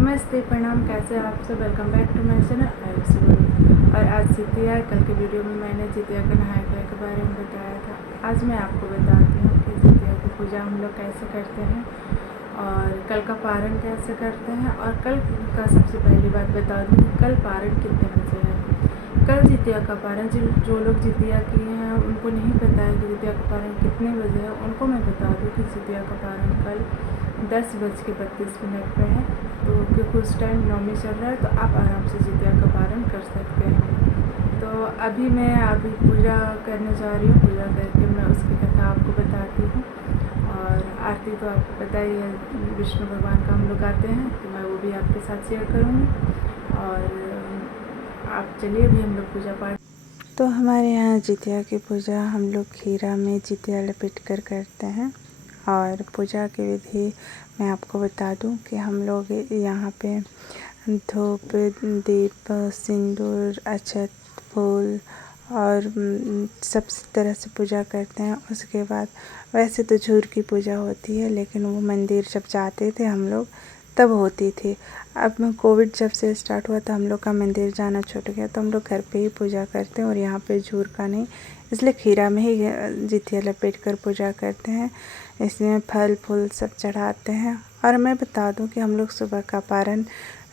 नमस्ते, प्रणाम। कैसे हैं आप सब? Welcome back to my channel Ayush. और आज जितिया है। कल के वीडियो में मैंने जितिया के नहाए खाए के बारे में बताया था। आज मैं आपको बताती हूँ कि जितिया की पूजा हम लोग कैसे करते हैं और कल का पारण कैसे करते हैं। और कल का सबसे पहली बात बता दूँ कि कल पारण कितने बजे है। कल जितिया का पारण जो लोग जितिया किए हैं उनको नहीं पता है कि जितिया का पारण कितने बजे है। उनको मैं बता दूँ कि जितिया का पारण कल 10:32 पे है। तो क्योंकि उस टाइम नवमी चल रहा है तो आप आराम से जितिया का पारण कर सकते हैं। तो अभी मैं पूजा करने जा रही हूँ। पूजा करके मैं उसकी कथा आपको बताती हूँ। और आरती तो आपको पता ही है, विष्णु भगवान का हम लोग गाते हैं, तो मैं वो भी आपके साथ शेयर करूँगी। और आप चलिए अभी हम लोग पूजा पाठ। तो हमारे यहाँ जितिया की पूजा हम लोग खीरा में जितिया लपेट कर करते हैं। और पूजा की विधि मैं आपको बता दूं कि हम लोग यहाँ पे धूप, दीप, सिंदूर, अक्षत, फूल और सब तरह से पूजा करते हैं। उसके बाद वैसे तो झूर की पूजा होती है, लेकिन वो मंदिर जब जाते थे हम लोग तब होती थी। अब कोविड जब से स्टार्ट हुआ था हम लोग का मंदिर जाना छूट गया, तो हम लोग घर पे ही पूजा करते हैं। और यहाँ पे झूर का नहीं, इसलिए खीरा में ही जितिया लपेट कर पूजा करते हैं। इसमें फल फूल सब चढ़ाते हैं। और मैं बता दूं कि हम लोग सुबह का पारण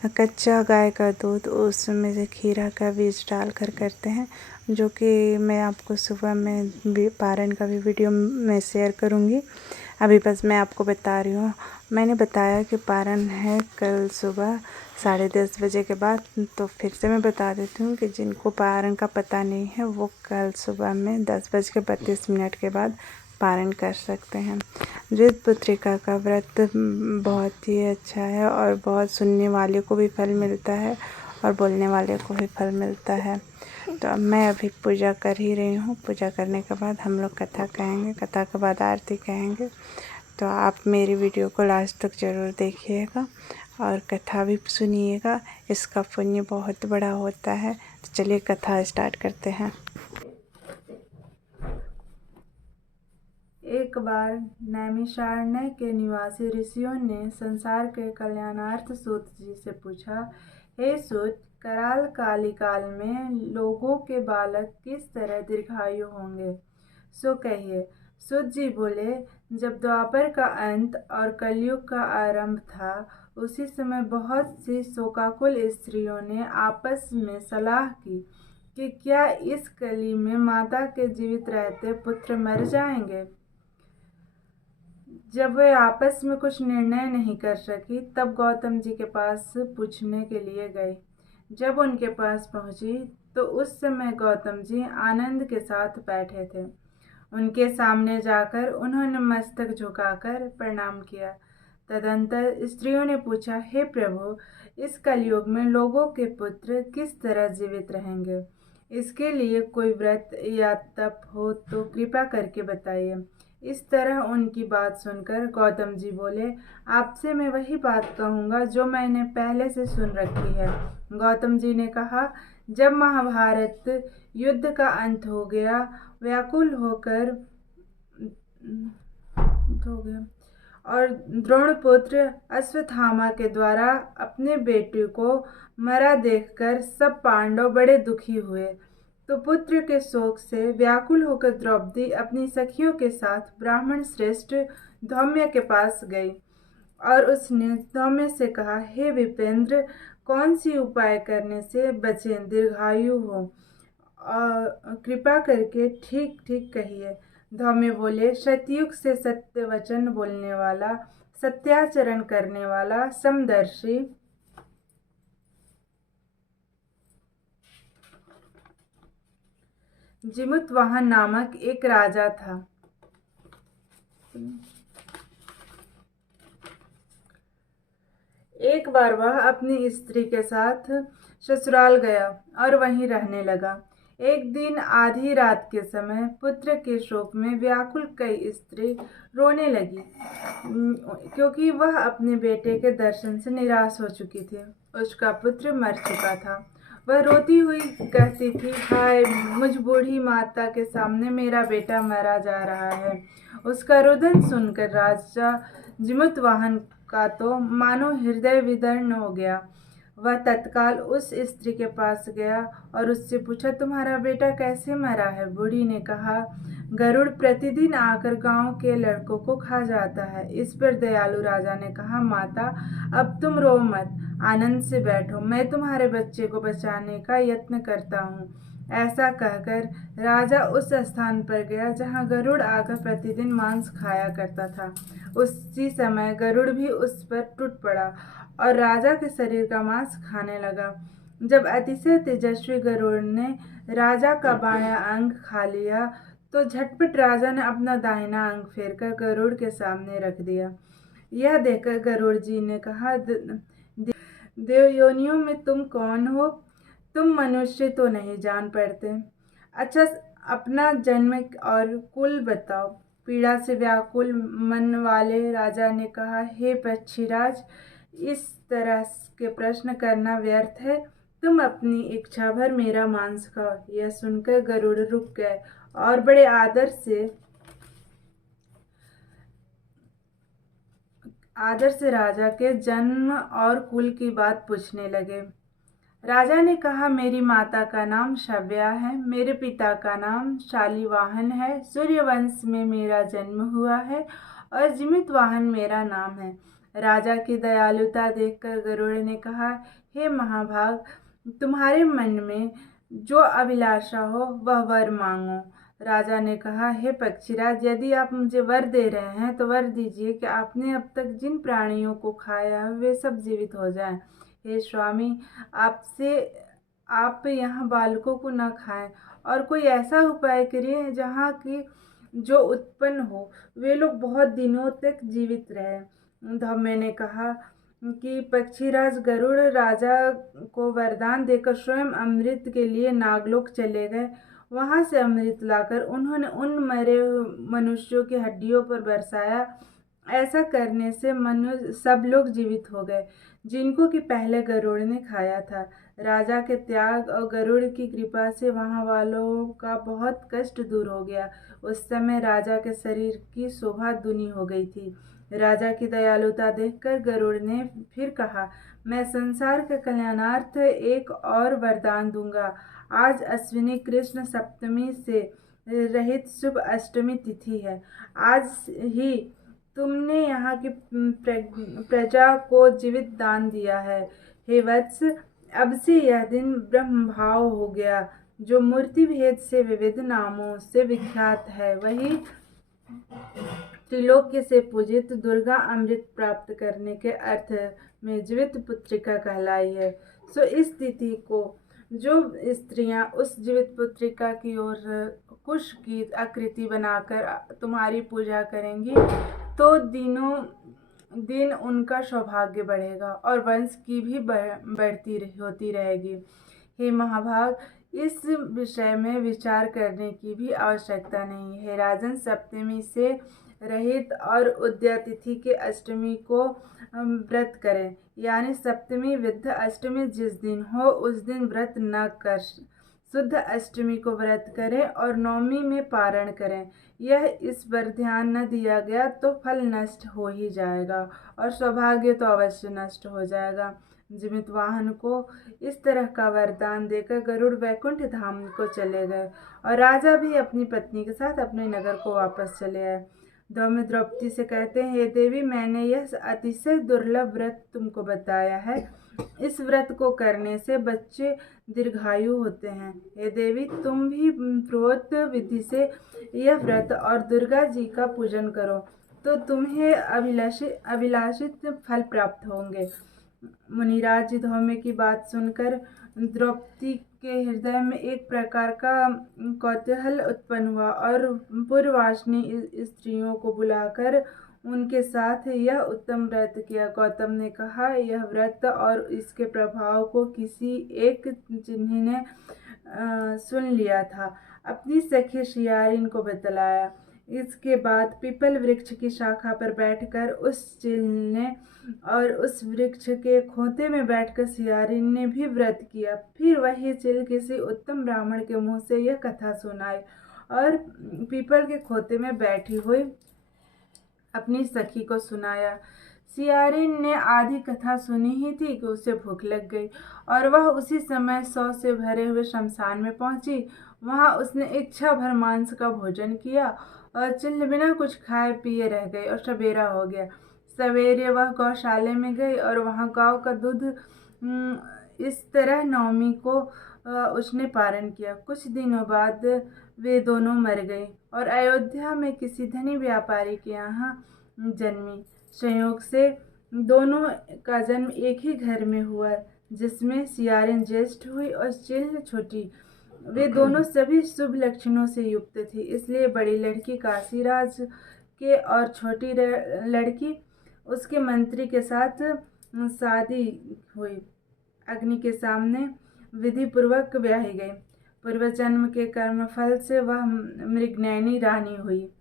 कच्चा गाय का दूध उसमें से खीरा का बीज डाल कर करते हैं, जो कि मैं आपको सुबह में पारण का भी वीडियो में शेयर करूँगी। अभी बस मैं आपको बता रही हूँ। मैंने बताया कि पारण है कल सुबह 10:30 बजे के बाद। तो फिर से मैं बता देती हूँ कि जिनको पारण का पता नहीं है वो कल सुबह में 10:32 के बाद पारण कर सकते हैं। द्विज पुत्रिका का व्रत बहुत ही अच्छा है और बहुत सुनने वाले को भी फल मिलता है और बोलने वाले को भी फल मिलता है। तो मैं अभी पूजा कर ही रही हूँ। पूजा करने के बाद हम लोग कथा कहेंगे, कथा के बाद आरती कहेंगे। तो आप मेरी वीडियो को लास्ट तक ज़रूर देखिएगा और कथा भी सुनिएगा। इसका पुण्य बहुत बड़ा होता है। तो चलिए कथा स्टार्ट करते हैं। एक बार नैमिषारण्य के निवासी ऋषियों ने संसार के कल्याणार्थ सूत जी से पूछा, हे सूत, कराल काल में लोगों के बालक किस तरह दीर्घायु होंगे, सो कहिए। सूत जी बोले, जब द्वापर का अंत और कलयुग का आरंभ था, उसी समय बहुत सी शोकाकुल स्त्रियों ने आपस में सलाह की कि क्या इस कली में माता के जीवित रहते पुत्र मर जाएंगे। जब वे आपस में कुछ निर्णय नहीं कर सकी, तब गौतम जी के पास पूछने के लिए गई। जब उनके पास पहुंची तो उस समय गौतम जी आनंद के साथ बैठे थे। उनके सामने जाकर उन्होंने मस्तक झुकाकर प्रणाम किया। तदंतर स्त्रियों ने पूछा, हे प्रभु, इस कलयुग में लोगों के पुत्र किस तरह जीवित रहेंगे? इसके लिए कोई व्रत या तप हो तो कृपा करके बताइए। इस तरह उनकी बात सुनकर गौतम जी बोले, आपसे मैं वही बात कहूँगा जो मैंने पहले से सुन रखी है। गौतम जी ने कहा, जब महाभारत युद्ध का अंत हो गया, व्याकुल होकर और द्रोणपुत्र अश्वत्थामा के द्वारा अपने बेटे को मरा देखकर सब पांडव बड़े दुखी हुए। तो पुत्र के शोक से व्याकुल होकर द्रौपदी अपनी सखियों के साथ ब्राह्मण श्रेष्ठ धौम्य के पास गई और उसने धौम्य से कहा, हे विपेंद्र, कौन सी उपाय करने से बचें, दीर्घायु हो, कृपा करके ठीक ठीक कहिए। धौम्य बोले, सतयुग से सत्य वचन बोलने वाला, सत्याचरण करने वाला, समदर्शी, जिमुतवाहन नामक एक राजा था। एक बार वह अपनी स्त्री के साथ ससुराल गया और वहीं रहने लगा। एक दिन आधी रात के समय पुत्र के शोक में व्याकुल कई स्त्री रोने लगी, क्योंकि वह अपने बेटे के दर्शन से निराश हो चुकी थी। उसका पुत्र मर चुका था। वह रोती हुई कहती थी, हाय, मुझ बूढ़ी माता के सामने मेरा बेटा मरा जा रहा है। उसका रुदन सुनकर राजा जिमुतवाहन का तो मानो हृदय विदीर्ण हो गया। वह तत्काल उस स्त्री के पास गया और उससे पूछा, तुम्हारा बेटा कैसे मरा है? बूढ़ी ने कहा, गरुड़ प्रतिदिन आकर गांव के लड़कों को खा जाता है। इस पर दयालु राजा ने कहा, माता अब तुम रो मत, आनंद से बैठो, मैं तुम्हारे बच्चे को बचाने का यत्न करता हूँ। ऐसा कहकर राजा उस स्थान पर गया जहाँ गरुड़ आकर प्रतिदिन मांस खाया करता था। उसी समय गरुड़ भी उस पर टूट पड़ा और राजा के शरीर का मांस खाने लगा। जब अतिशय तेजस्वी गरुड़ ने राजा का बायां अंग खा लिया तो झटपट राजा ने अपना दाहिना अंग फेरकर गरुड़ के सामने रख दिया। यह देखकर गरुड़ जी ने कहा, देवयोनियों में तुम कौन हो? तुम मनुष्य तो नहीं जान पड़ते। अच्छा, अपना जन्म और कुल बताओ। पीड़ा से व्याकुल मन वाले राजा ने कहा, हे पक्षीराज, इस तरह के प्रश्न करना व्यर्थ है। तुम अपनी इच्छा भर मेरा मांस खाओ। यह सुनकर गरुड़ रुक गए और बड़े आदर से राजा के जन्म और कुल की बात पूछने लगे। राजा ने कहा, मेरी माता का नाम शव्या है, मेरे पिता का नाम शालिवाहन है, सूर्यवंश में मेरा जन्म हुआ है और जिमितवाहन मेरा नाम है। राजा की दयालुता देखकर गरुड़ ने कहा, हे महाभाग, तुम्हारे मन में जो अभिलाषा हो वह वर मांगो। राजा ने कहा, हे पक्षीराज, यदि आप मुझे वर दे रहे हैं तो वर दीजिए कि आपने अब तक जिन प्राणियों को खाया है वे सब जीवित हो जाएं। हे स्वामी, आप यहाँ बालकों को न खाएं और कोई ऐसा उपाय करिए जहाँ की जो उत्पन्न हो वे लोग बहुत दिनों तक जीवित रहे। धम्मे ने कहा कि पक्षीराज गरुड़ राजा को वरदान देकर स्वयं अमृत के लिए नागलोक चले गए। वहां से अमृत लाकर उन्होंने उन मरे मनुष्यों की हड्डियों पर बरसाया। ऐसा करने से मनुष्य सब लोग जीवित हो गए जिनको कि पहले गरुड़ ने खाया था। राजा के त्याग और गरुड़ की कृपा से वहां वालों का बहुत कष्ट दूर हो गया। उस समय राजा के शरीर की शोभा दूनी हो गई थी। राजा की दयालुता देखकर गरुड़ ने फिर कहा, मैं संसार के कल्याणार्थ एक और वरदान दूंगा। आज अश्विनी कृष्ण सप्तमी से रहित शुभ अष्टमी तिथि है। आज ही तुमने यहाँ की प्रजा को जीवित दान दिया है। हे वत्स, अब से यह दिन ब्रह्मभाव हो गया, जो मूर्ति भेद से विविध नामों से विख्यात है। वही त्रिलोक्य से पूजित दुर्गा अमृत प्राप्त करने के अर्थ में जीवित पुत्रिका कहलाई है। सो इस तिथि को जो स्त्रियां उस जीवित पुत्रिका की ओर कुश की आकृति बनाकर तुम्हारी पूजा करेंगी तो दिनों दिन उनका सौभाग्य बढ़ेगा और वंश की भी बढ़ती होती रहेगी। हे महाभाग, इस विषय में विचार करने की भी आवश्यकता नहीं है। राजन, सप्तमी से रहित और उदया तिथि के अष्टमी को व्रत करें, यानी सप्तमी विद्ध अष्टमी जिस दिन हो उस दिन व्रत न कर शुद्ध अष्टमी को व्रत करें और नवमी में पारण करें। यह इस पर ध्यान न दिया गया तो फल नष्ट हो ही जाएगा और सौभाग्य तो अवश्य नष्ट हो जाएगा। जिमितवाहन को इस तरह का वरदान देकर गरुड़ वैकुंठ धाम को चले गए और राजा भी अपनी पत्नी के साथ अपने नगर को वापस चले आए। धौम्य द्रौपदी से कहते हैं, हे देवी, मैंने यह अतिशय दुर्लभ व्रत तुमको बताया है। इस व्रत को करने से बच्चे दीर्घायु होते हैं। हे देवी, तुम भी प्रोक्त विधि से यह व्रत और दुर्गा जी का पूजन करो तो तुम्हें अभिलाषित फल प्राप्त होंगे। मुनिराज धौम्य की बात सुनकर द्रौपदी के हृदय में एक प्रकार का कौतूहल उत्पन्न हुआ और पूर्ववासिनी स्त्रियों को बुलाकर उनके साथ यह उत्तम व्रत किया। गौतम ने कहा, यह व्रत और इसके प्रभाव को किसी एक जिन्हीं ने सुन लिया था, अपनी सखी सियारिन को बतलाया। इसके बाद पीपल वृक्ष की शाखा पर बैठकर उस चिल ने और उस वृक्ष के खोते में बैठकर सियारिन ने भी व्रत किया। फिर वही चिल किसी उत्तम ब्राह्मण के मुंह से यह कथा सुनाई और पीपल के खोते में बैठी हुई अपनी सखी को सुनाया। सियारिन ने आधी कथा सुनी ही थी कि उसे भूख लग गई और वह उसी समय 100 से भरे हुए शमशान में पहुंची। वहां उसने इच्छा भर मांस का भोजन किया और चिल्ल बिना कुछ खाए पिए रह गई और सवेरा हो गया। सवेरे वह गौशाले में गई और वहां गांव का दूध इस तरह नवमी को उसने पारण किया। कुछ दिनों बाद वे दोनों मर गए और अयोध्या में किसी धनी व्यापारी के यहाँ जन्मी। संयोग से दोनों का जन्म एक ही घर में हुआ, जिसमें सियारिन ज्येष्ठ हुई और चिल्ल छोटी। वे दोनों सभी शुभ लक्षणों से युक्त थी, इसलिए बड़ी लड़की काशीराज के और छोटी लड़की उसके मंत्री के साथ शादी हुई। अग्नि के सामने विधि पूर्वक ब्याही गई। पूर्व जन्म के कर्म फल से वह मृगनयनी रानी हुई।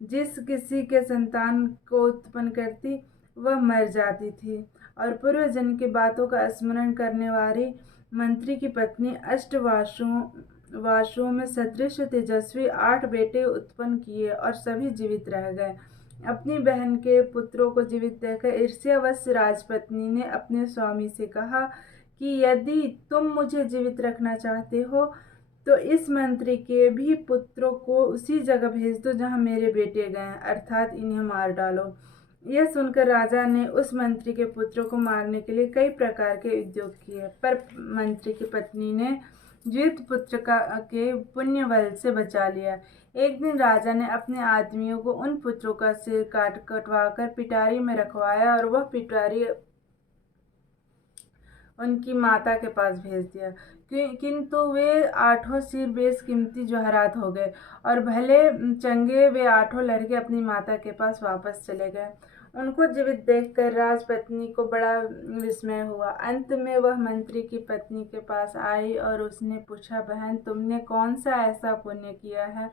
जिस किसी के संतान को उत्पन्न करती वह मर जाती थी और पूर्व जन्म की बातों का स्मरण करने वाली मंत्री की पत्नी अष्टवासुओं में सदृश तेजस्वी 8 बेटे उत्पन्न किए और सभी जीवित रह गए। अपनी बहन के पुत्रों को जीवित देखकर ईर्ष्यावश राजपत्नी ने अपने स्वामी से कहा कि यदि तुम मुझे जीवित रखना चाहते हो तो इस मंत्री के भी पुत्रों को उसी जगह भेज दो जहां मेरे बेटे गए, अर्थात इन्हें मार डालो। यह सुनकर राजा ने उस मंत्री के पुत्रों को मारने के लिए कई प्रकार के उद्योग किए, पर मंत्री की पत्नी ने जीवित पुत्र के पुण्य बल से बचा लिया। एक दिन राजा ने अपने आदमियों को उन पुत्रों का सिर कटवाकर पिटारी में रखवाया और वह पिटारी उनकी माता के पास भेज दिया, किंतु वे 8 सिर बेशकीमती जवाहरात हो गए और भले चंगे वे 8 लड़के अपनी माता के पास वापस चले गए। उनको जीवित देखकर राजपत्नी को बड़ा विस्मय हुआ। अंत में वह मंत्री की पत्नी के पास आई और उसने पूछा, बहन, तुमने कौन सा ऐसा पुण्य किया है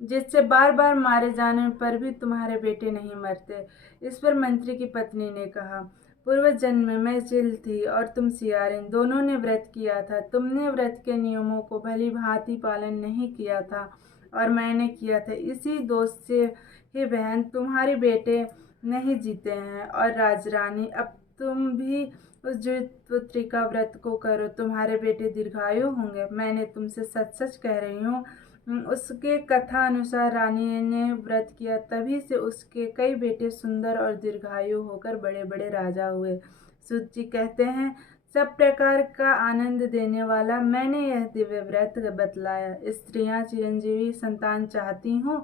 जिससे बार बार मारे जाने पर भी तुम्हारे बेटे नहीं मरते? इस पर मंत्री की पत्नी ने कहा, पूर्व जन्म में मैं चिल थी और तुम सियारिन, दोनों ने व्रत किया था। तुमने व्रत के नियमों को भली भांति पालन नहीं किया था और मैंने किया था। इसी दोष से हे बहन, तुम्हारे बेटे नहीं जीते हैं। और राजरानी, अब तुम भी उस जीवित पुत्री का व्रत को करो, तुम्हारे बेटे दीर्घायु होंगे। मैंने तुमसे सच सच कह रही हूँ। उसके कथा अनुसार रानी ने व्रत किया, तभी से उसके कई बेटे सुंदर और दीर्घायु होकर बड़े बड़े राजा हुए। सूत जी कहते हैं, सब प्रकार का आनंद देने वाला मैंने यह दिव्य व्रत बतलाया। स्त्रियां चिरंजीवी संतान चाहती हों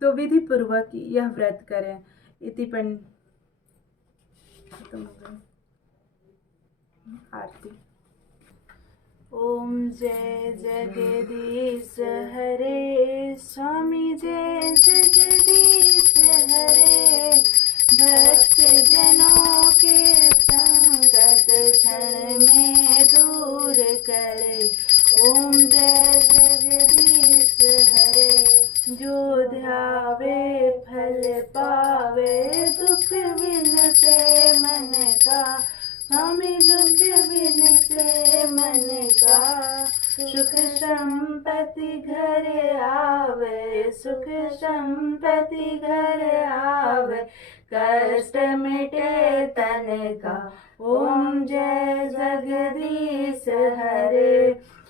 तो विधि पूर्वक यह व्रत करें। इति आरती। ओम जय जगदीश हरे, स्वामी जय जगदीश हरे। भक्त जनों के संकट क्षण में दूर करे। ओम जय जगदीश हरे। जो ध्यावे फल पावे, दुख बिन से मन का, स्वामी दुख बिन से मन का। सुख संपत्ति घर आवे, सुख संपत्ति घर आवे, कष्ट मिटे तन का। ओम जय जगदीश हरे।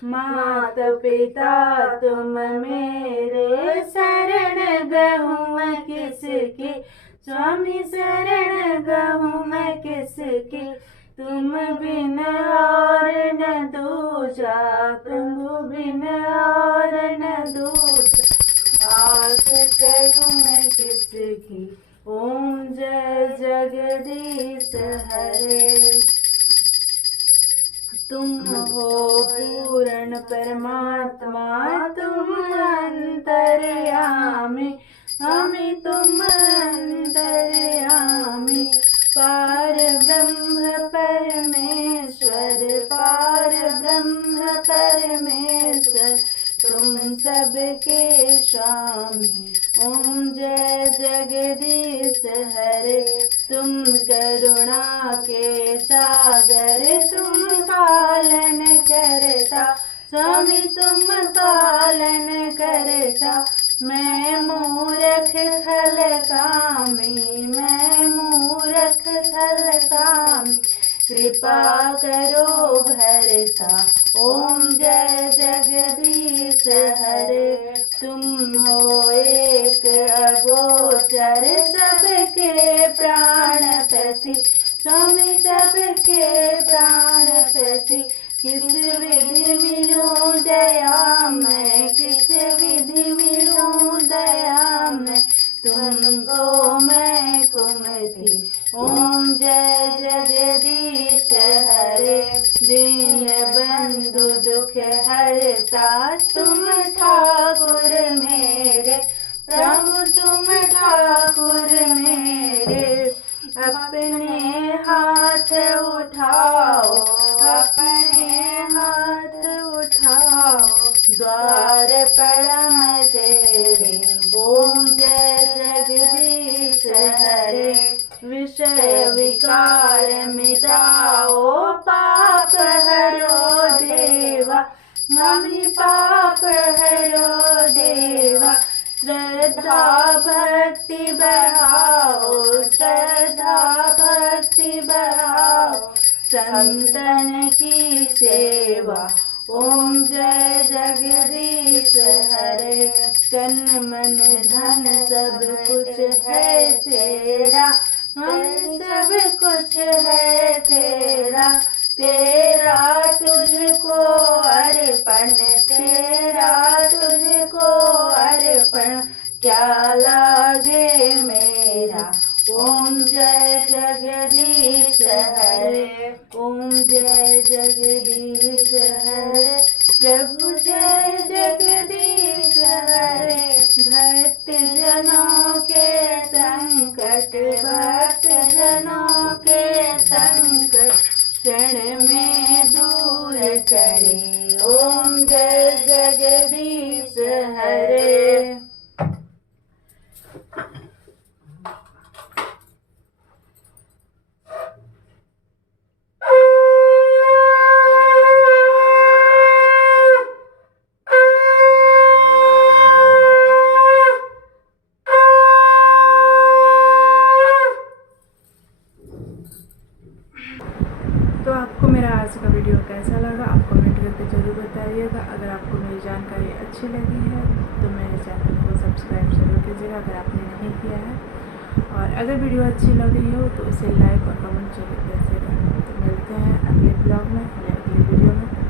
मात पिता तुम मेरे, शरण गहूँ मैं किसकी, स्वामी शरण गहूँ मैं किसकी। तुम बिन और न दूजा, तुम बिन और न दूजा, आस करूँ मैं किसकी। ओम जय जगदीश हरे। तुम हो पूर्ण परमात्मा, तुम अंतर्यामी, स्वामी तुम अंतर्यामी। पार ब्रह्म परमेश्वर, पार ब्रह्म परमेश्वर, तुम सबके स्वामी। ओम जय जगदीश हरे। तुम करुणा के सागर, तुम पालन करता, स्वामी तुम पालन करता। मैं मूरख खलकामी, मैं मूरख खलकामी, कृपा करो भरता। ओम जय जगदीश हरे, तुम हो एक अगोचर, सबके प्राणपति, स्वामी सबके प्राणपति। किस विधि मिलूं दया मैं, किस विधि मिलूं दया मैं, तुमको मैं कुमति। ओम जय जगदीश हरे, दीन बंधु दुख हरता, तुम ठाकुर मेरे, प्रभु तुम ठाकुर मेरे। अपने हाथ उठाओ, अपने हाथ उठाओ, द्वार परम तेरे। ओम जय जगदीश हरे, विषय विकार मिटाओ, पाप हरो देवा, स्वामी पाप हरो देवा। श्रद्धा भक्ति बढ़ाओ, श्रद्धा भक्ति बढ़ाओ, संतन की सेवा। ओम जय जगदीश हरे, तन मन धन सब कुछ है तेरा, हम सब कुछ है तेरा। तेरा तुझको अर्पण, तेरा तुझको अर्पण, क्या लागे मेरा। ओम जय जगदीश हरे, ओम जय जगदीश हरे, प्रभु जय जगदीश हरे। भक्त जनों के संकट, भक्त जनों के संकट, क्षण में दूर करे। ओम जय जगदीश हरे। तो आपको मेरा आज का वीडियो कैसा लगा, आप कमेंट करके ज़रूर बताइएगा। अगर आपको मेरी जानकारी अच्छी लगी है तो मेरे चैनल को सब्सक्राइब ज़रूर कीजिएगा अगर आपने नहीं किया है। और अगर वीडियो अच्छी लगी हो तो उसे लाइक और कमेंट जरूर कीजिएगा। तो मिलते हैं अगले ब्लॉग में या अगले वीडियो में।